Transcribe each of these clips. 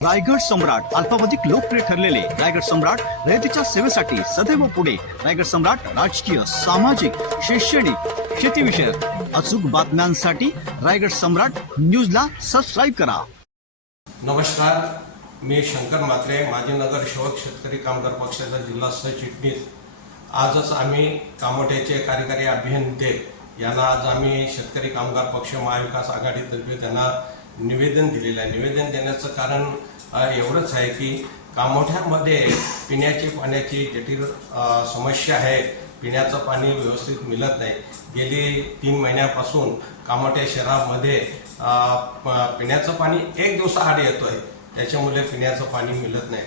रायगड सम्राट अल्पावधिक लोकप्रिय ठरलेले रायगड सम्राट रयतेच्या सेवेसाठी सदैव पुढे. रायगड सम्राट राजकीय, सामाजिक, शैक्षणिक, शेतीविषयक अचूक बातम्यांसाठी रायगड सम्राट न्यूजला सबस्क्राईब करा. नमस्कार, मी शंकर म्हात्रे, माजी नगरसेवक, शेतकरी कामगार पक्षाचा जिल्हा सरचिटणीस. आजच आम्ही कामोठ्याचे कार्यकारी अभियंते यांना आज आम्ही शेतकरी कामगार पक्ष महाविकास आघाडीतर्फे त्यांना निवेदन दिलेलं आहे. निवेदन देण्याचं कारण एवढंच आहे की कामोठ्यामध्ये पिण्याची पाण्याची जटिल समस्या आहे. पिण्याचं पाणी व्यवस्थित मिळत नाही. गेली 3 महिन्यापासून कामोठ्या शहरामध्ये पिण्याचं पाणी 1 दिवसाआड येतोय. त्याच्यामुळे पिण्याचं पाणी मिळत नाही.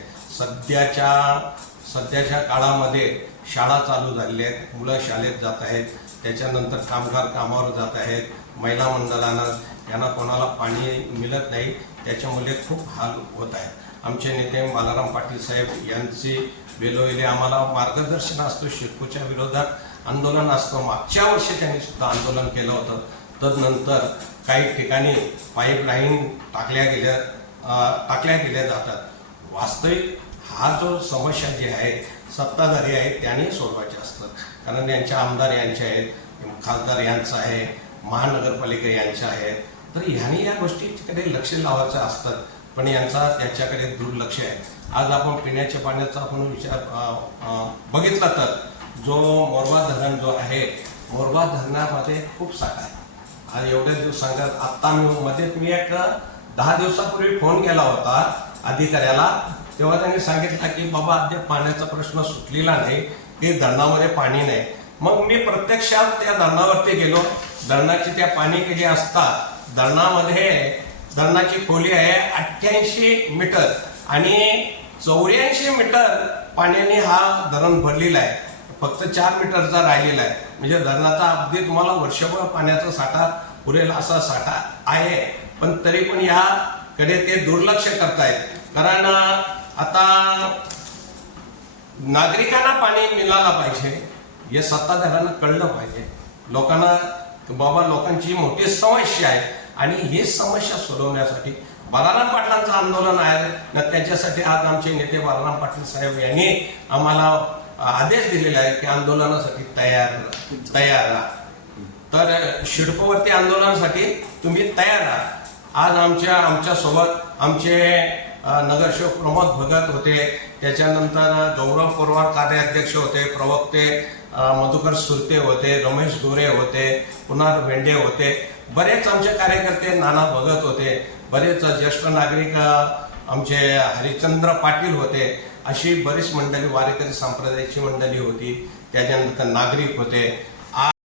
सध्याच्या काळामध्ये शाळा चालू झालेल्या आहेत, मुलं शाळेत जात आहेत, त्याच्यानंतर कामगार कामावर जात आहेत, महिला मंडळांना यांना कोणाला पाणी मिळत नाही. त्याच्यामुळे खूप हाल होत आहे. आमचे नेते बालाराम पाटील साहेब यांचे वेळोवेळी आम्हाला मार्गदर्शन असतं. शिडकोच्या विरोधात आंदोलन असतं. मागच्या वर्षी त्यांनी सुद्धा आंदोलन केलं होतं. तदनंतर काही ठिकाणी पाईपलाईन टाकल्या गेल्या जातात. वास्तविक हा जो समस्या जी आहे सत्ताधारी आहेत त्यांनी सोडवायचे असतात. कारण यांचे आमदार यांचे आहेत, खासदार यांचं आहे, महानगरपालिका यांच्या आहेत. तर ह्यांनी या गोष्टीकडे लक्ष लावायचं असतं, पण यांचा त्याच्याकडे दुर्लक्ष आहे. आज आपण पिण्याच्या पाण्याचा आपण विचार बघितला तर जो मोरबा धरण जो आहे, मोरबा धरणामध्ये खूप साठा आहे. आज एवढ्या दिवस सांगत आत्ता मी एक 10 दिवसापूर्वी फोन केला होता अधिकाऱ्याला. तेव्हा त्यांनी सांगितलं की बाबा अद्याप पाण्याचा प्रश्न सुटलेला नाही, की धरणामध्ये पाणी नाही. मग मी प्रत्यक्षात त्या धरणावरती गेलो. धरणाची त्या पाणी केली असता धरणाची खोली आहे 88 मीटर आणि 84 मीटर पाण्याने हा धरण भरलेला आहे. फक्त 4 मीटरचा राहिलेला आहे. म्हणजे धरणाचा अगदी तुम्हाला वर्षभर पाण्याचा साठा पुरेल असा साठा आहे. पण तरी पण याकडे ते दुर्लक्ष करतायत. कारण आता नागरिकांना पाणी मिळालं पाहिजे हे सत्ताधाऱ्यांना कळलं पाहिजे. लोकांची मोठी समस्या आहे आणि ही समस्या सोडवण्यासाठी बालाराम पाटलांचं आंदोलन आहे. त्याच्यासाठी आज आमचे नेते बालाराम पाटील साहेब यांनी आम्हाला आदेश दिलेला आहे की आंदोलनासाठी तयार राहा. तर शिडकोवरती आंदोलनासाठी तुम्ही तयार राहा. आज आमच्या सोबत आमचे नगरसेवक प्रमोद भगत होते, त्याच्यानंतर गौरव पवार कार्याध्यक्ष होते, प्रवक्ते मधुकर सुरते होते, रमेश गोरे होते, कुणाल भेंडे होते, बरेच आमचे कार्यकर्ते, नाना भगत होते, बरेच ज्येष्ठ नागरिक आमचे हरिश्चंद्र पाटील होते. अशी बरीच मंडळी, वारेकरी संप्रदायाची मंडळी होती, त्याच्यानंतर नागरिक होते.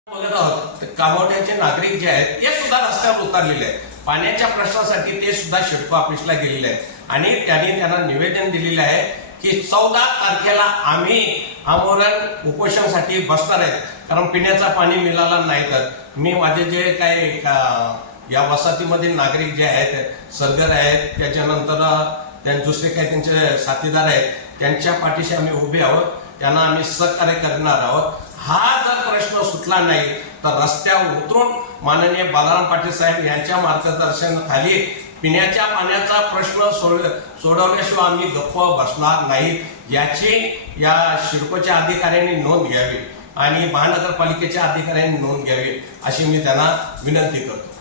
बघत आहोत कामोठ्याचे नागरिक जे आहेत ते सुद्धा रस्त्यावर उतरलेले आहेत. पाण्याच्या प्रश्नासाठी ते सुद्धा शिडको ऑफिसला गेलेले आहेत आणि त्यांना निवेदन दिलेले आहे की 14 तारखेला आम्ही आमरण उपोषणासाठी बसणार आहेत. कारण पिण्याचा पाणी मिळाला नाही तर मी माझे जे काय या वसाहतीमधील नागरिक जे आहेत, सरगर आहेत, त्याच्यानंतर दुसरे काही त्यांचे साथीदार आहेत, त्यांच्या पाठीशी आम्ही उभे आहोत. त्यांना आम्ही सहकार्य करणार आहोत. हा जर प्रश्न सुटला नाही तर रस्त्यावर उतरून माननीय बालाराम पाटील साहेब यांच्या मार्गदर्शनाखाली पिण्याच्या पाण्याचा प्रश्न सोडवल्याशिवाय आम्ही गप्प बसणार नाही. याची या शिडकोच्या अधिकाऱ्यांनी नोंद घ्यावी आणि महानगरपालिकेच्या अधिकाऱ्यांनी नोंद घ्यावी अशी मी त्यांना विनंती करतो.